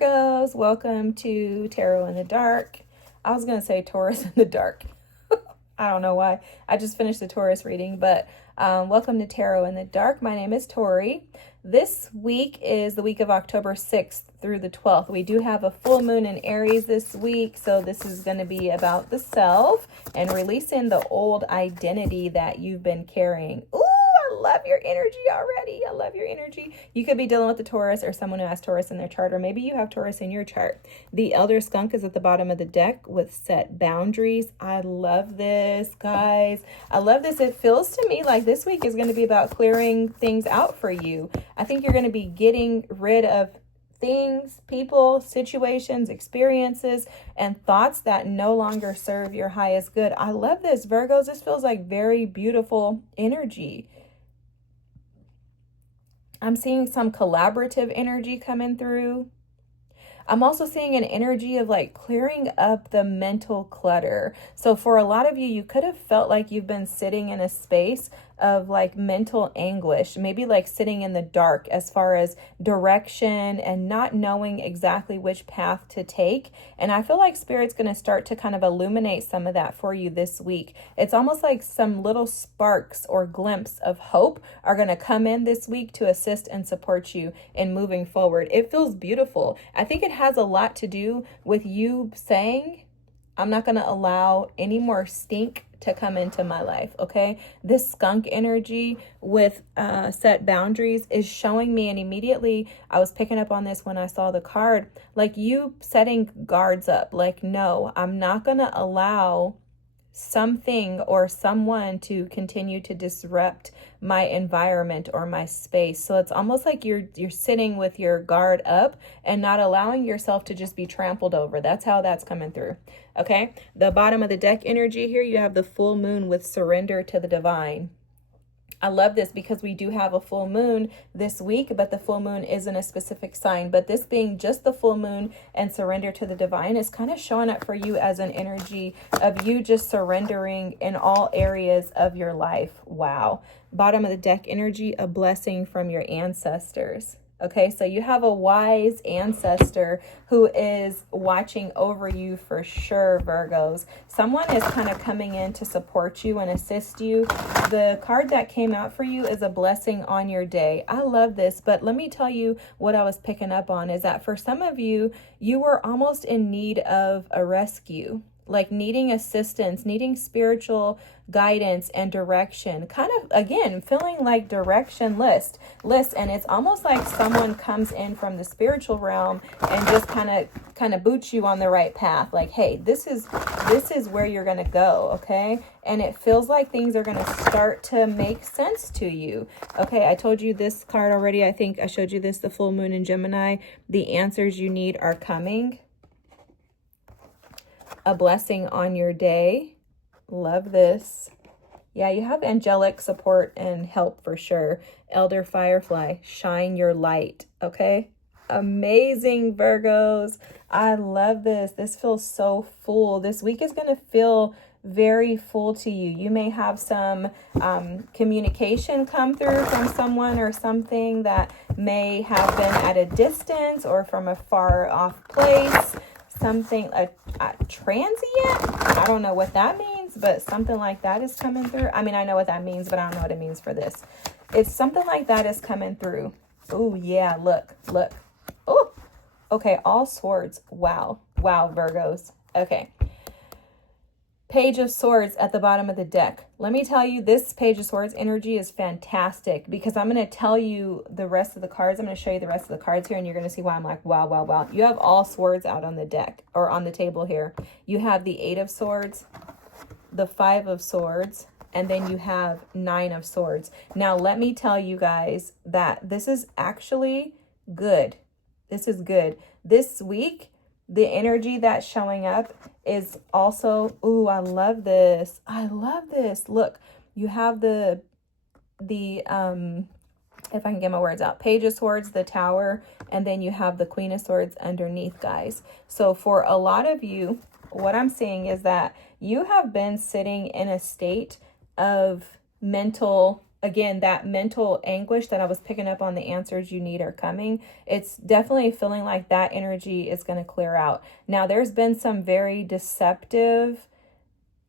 Virgos, welcome to Tarot in the Dark. I was going to say Taurus in the Dark. I don't know why. I just finished the Taurus reading, but welcome to Tarot in the Dark. My name is Tori. This week is the week of October 6th through the 12th. We do have a full moon in Aries this week, so this is going to be about the self and releasing the old identity that you've been carrying. Ooh, I love your energy already. I love your energy. You could be dealing with the Taurus or someone who has Taurus in their chart, or maybe you have Taurus in your chart. The Elder Skunk is at the bottom of the deck with set boundaries. I love this, guys. I love this. It feels to me like this week is going to be about clearing things out for you. I think you're going to be getting rid of things, people, situations, experiences, and thoughts that no longer serve your highest good. I love this, Virgos. This feels like very beautiful energy. I'm seeing some collaborative energy coming through. I'm also seeing an energy of like clearing up the mental clutter. So for a lot of you, you could have felt like you've been sitting in a space of like mental anguish, maybe like sitting in the dark as far as direction and not knowing exactly which path to take. And I feel like Spirit's going to start to kind of illuminate some of that for you this week. It's almost like some little sparks or glimpse of hope are going to come in this week to assist and support you in moving forward. It feels beautiful. I think it has a lot to do with you saying, I'm not going to allow any more stink to come into my life, okay? This skunk energy with set boundaries is showing me, and immediately I was picking up on this when I saw the card, like you setting guards up, like, no, I'm not going to allow something or someone to continue to disrupt my environment or my space. So it's almost like you're sitting with your guard up and not allowing yourself to just be trampled over. That's how that's coming through. Okay. The bottom of the deck energy here, you have the full moon with surrender to the divine. I love this because we do have a full moon this week, but the full moon isn't a specific sign. But this being just the full moon and surrender to the divine is kind of showing up for you as an energy of you just surrendering in all areas of your life. Wow. Bottom of the deck energy, a blessing from your ancestors. Okay, so you have a wise ancestor who is watching over you for sure, Virgos. Someone is kind of coming in to support you and assist you. The card that came out for you is a blessing on your day. I love this, but let me tell you what I was picking up on is that for some of you, you were almost in need of a rescue, like needing assistance, needing spiritual guidance and direction, kind of, again, feeling like directionless. And it's almost like someone comes in from the spiritual realm and just kind of boots you on the right path. Like, hey, this is where you're going to go. Okay. And it feels like things are going to start to make sense to you. Okay. I told you this card already. I think I showed you this, the full moon in Gemini. The answers you need are coming. A blessing on your day. Love this. Yeah, you have angelic support and help for sure. Elder Firefly, shine your light. Okay. Amazing, Virgos. I love this. This feels so full. This week is going to feel very full to you. You may have some communication come through from someone or something that may have been at a distance or from a far off place. Something, a transient, I don't know what that means, but something like that is coming through. I mean, I know what that means, but I don't know what it means for this. It's something like that is coming through. Oh yeah, look. Oh, okay, all swords. Wow, Virgos. Okay. Page of Swords at the bottom of the deck. Let me tell you, this Page of Swords energy is fantastic because I'm going to tell you the rest of the cards. I'm going to show you the rest of the cards here and you're going to see why I'm like, wow. You have all swords out on the deck or on the table here. You have the 8 of Swords, the 5 of Swords, and then you have 9 of Swords. Now, let me tell you guys that this is actually good. This is good. This week, the energy that's showing up is also, ooh, I love this. Look, you have the if I can get my words out, Page of Swords, the Tower, and then you have the Queen of Swords underneath, guys. So for a lot of you, what I'm seeing is that you have been sitting in a state of mental again, that mental anguish that I was picking up on, the answers you need are coming. It's definitely feeling like that energy is going to clear out. Now, there's been some very deceptive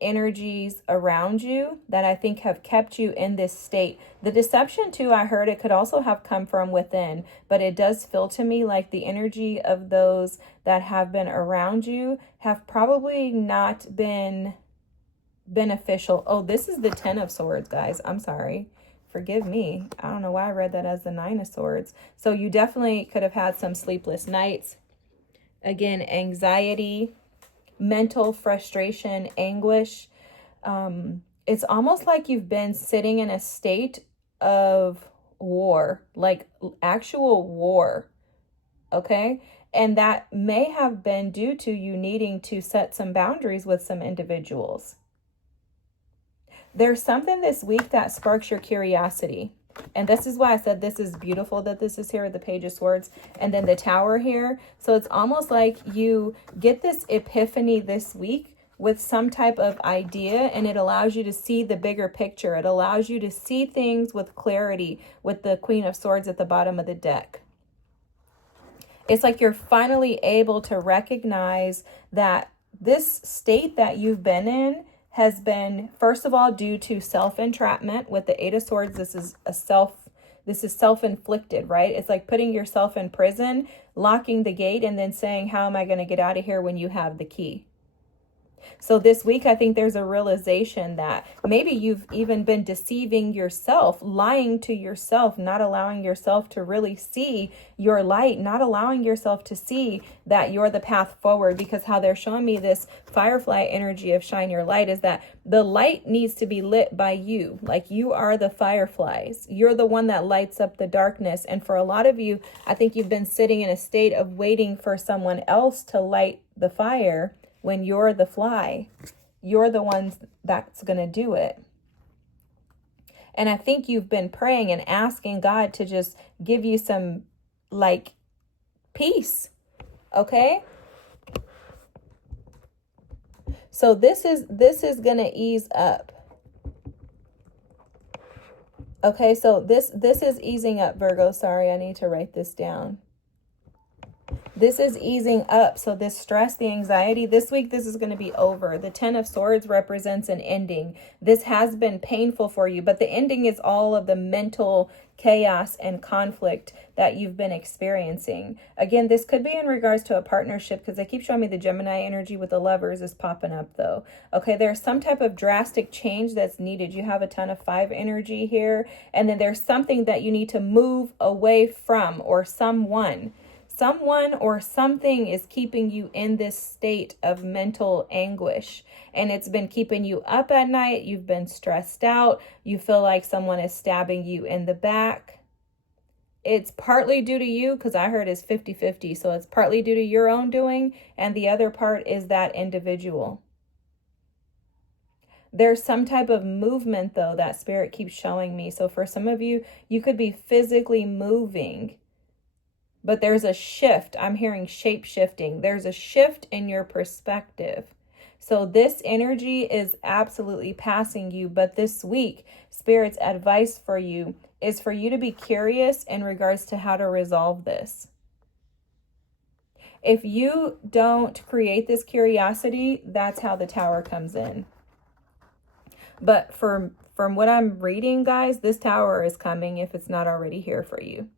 energies around you that I think have kept you in this state. The deception too, I heard it could also have come from within, but it does feel to me like the energy of those that have been around you have probably not been beneficial. Oh, this is the 10 of Swords, guys. I'm sorry. Forgive me. I don't know why I read that as the 9 of Swords. So you definitely could have had some sleepless nights. Again, anxiety, mental frustration, anguish. It's almost like you've been sitting in a state of war, like actual war. Okay. And that may have been due to you needing to set some boundaries with some individuals. There's something this week that sparks your curiosity. And this is why I said this is beautiful that this is here, the Page of Swords, and then the Tower here. So it's almost like you get this epiphany this week with some type of idea, and it allows you to see the bigger picture. It allows you to see things with clarity with the Queen of Swords at the bottom of the deck. It's like you're finally able to recognize that this state that you've been in has been, first of all, due to self-entrapment. With the 8 of Swords, this is self-inflicted, right? It's like putting yourself in prison, locking the gate, and then saying, how am I going to get out of here when you have the key? So this week, I think there's a realization that maybe you've even been deceiving yourself, lying to yourself, not allowing yourself to really see your light, not allowing yourself to see that you're the path forward. Because how they're showing me this firefly energy of shine your light is that the light needs to be lit by you. Like you are the fireflies. You're the one that lights up the darkness. And for a lot of you, I think you've been sitting in a state of waiting for someone else to light the fire, when you're the fly. You're the one that's going to do it. And I think you've been praying and asking God to just give you some like peace. Okay? So this is going to ease up. Okay, so this is easing up, Virgo. Sorry, I need to write this down. This is easing up. So this stress, the anxiety, this week, this is going to be over. The 10 of Swords represents an ending. This has been painful for you, but the ending is all of the mental chaos and conflict that you've been experiencing. Again, this could be in regards to a partnership, because they keep showing me the Gemini energy with the Lovers is popping up though. Okay, there's some type of drastic change that's needed. You have a ton of 5 energy here, and then there's something that you need to move away from, or someone or something is keeping you in this state of mental anguish, and it's been keeping you up at night. You've been stressed out. You feel like someone is stabbing you in the back. It's partly due to you, because I heard it's 50-50. So it's partly due to your own doing, and the other part is that individual. There's some type of movement though that Spirit keeps showing me. So for some of you, you could be physically moving, but there's a shift. I'm hearing shape shifting. There's a shift in your perspective. So this energy is absolutely passing you. But this week, Spirit's advice for you is for you to be curious in regards to how to resolve this. If you don't create this curiosity, that's how the Tower comes in. But from what I'm reading, guys, this Tower is coming if it's not already here for you.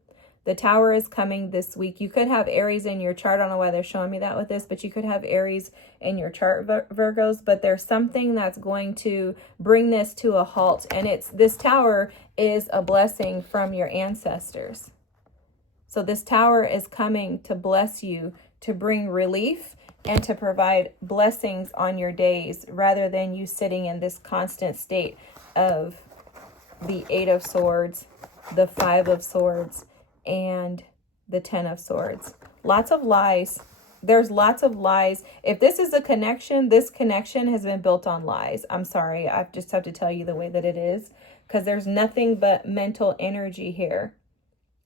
The Tower is coming this week. You could have Aries in your chart. I don't know why they're showing me that with this, but you could have Aries in your chart, Virgos. But there's something that's going to bring this to a halt. And this Tower is a blessing from your ancestors. So this Tower is coming to bless you, to bring relief, and to provide blessings on your days, rather than you sitting in this constant state of the 8 of Swords, the 5 of Swords, and the 10 of Swords. Lots of lies. There's lots of lies. If this is a connection, this connection has been built on lies. I'm sorry. I just have to tell you the way that it is, because there's nothing but mental energy here.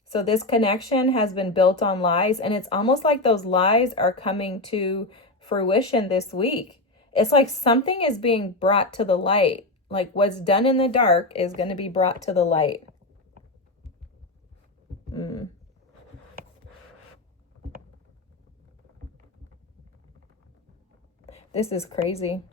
So this connection has been built on lies, and it's almost like those lies are coming to fruition this week. It's like something is being brought to the light. Like what's done in the dark is going to be brought to the light. This is crazy.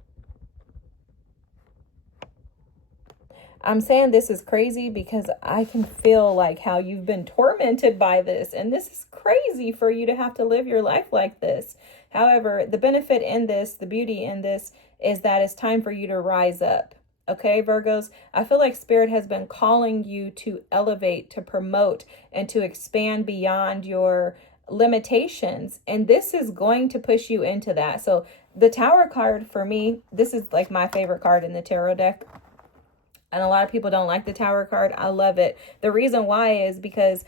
I'm saying this is crazy because I can feel like how you've been tormented by this. And this is crazy for you to have to live your life like this. However, the benefit in this, the beauty in this, is that it's time for you to rise up. Okay, Virgos, I feel like Spirit has been calling you to elevate, to promote, and to expand beyond your limitations. And this is going to push you into that. So the Tower card for me, this is like my favorite card in the tarot deck. And a lot of people don't like the Tower card. I love it. The reason why is because,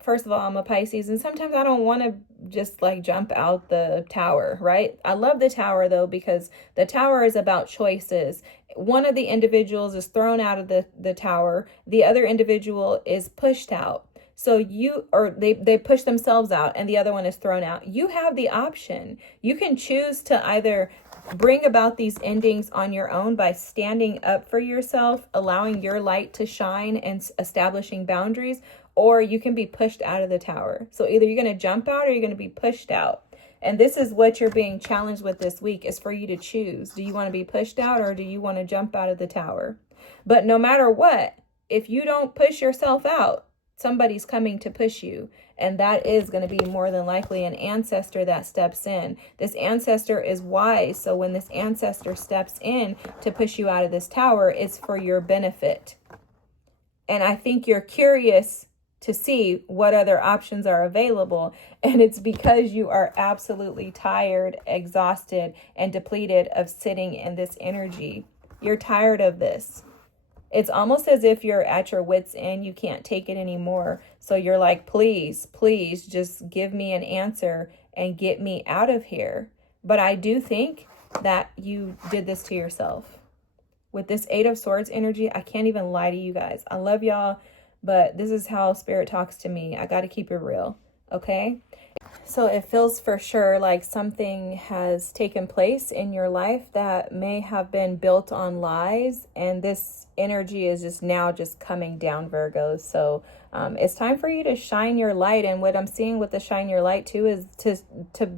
first of all, I'm a Pisces, and sometimes I don't want to just like jump out the tower, right? I love the Tower though, because the Tower is about choices. One of the individuals is thrown out of the tower. The other individual is pushed out. So they push themselves out and the other one is thrown out. You have the option. You can choose to either bring about these endings on your own by standing up for yourself, allowing your light to shine and establishing boundaries, or you can be pushed out of the tower. So either you're going to jump out or you're going to be pushed out. And this is what you're being challenged with this week, is for you to choose. Do you want to be pushed out or do you want to jump out of the tower? But no matter what, if you don't push yourself out, somebody's coming to push you. And that is going to be more than likely an ancestor that steps in. This ancestor is wise. So when this ancestor steps in to push you out of this tower, it's for your benefit. And I think you're curious to see what other options are available. And it's because you are absolutely tired, exhausted, and depleted of sitting in this energy. You're tired of this. It's almost as if you're at your wit's end. You can't take it anymore. So you're like, please, please just give me an answer and get me out of here. But I do think that you did this to yourself. With this Eight of Swords energy, I can't even lie to you guys. I love y'all, but this is how Spirit talks to me. I got to keep it real, okay? So it feels for sure like something has taken place in your life that may have been built on lies, and this energy is just now just coming down, Virgo. So it's time for you to shine your light. And what I'm seeing with the shine your light too is to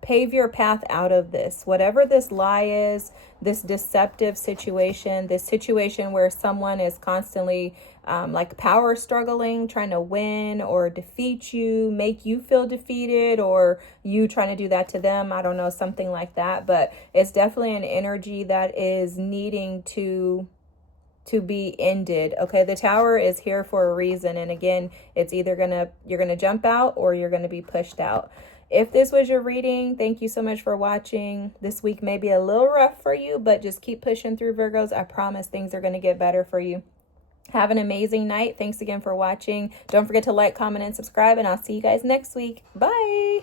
pave your path out of this. Whatever this lie is, this deceptive situation, this situation where someone is constantly like power struggling, trying to win or defeat you, make you feel defeated, or you trying to do that to them. I don't know, something like that. But it's definitely an energy that is needing to be ended. Okay, the Tower is here for a reason. And again, it's either you're gonna jump out or you're gonna be pushed out. If this was your reading, thank you so much for watching. This week may be a little rough for you, but just keep pushing through, Virgos. I promise things are going to get better for you. Have an amazing night. Thanks again for watching. Don't forget to like, comment, and subscribe, and I'll see you guys next week. Bye.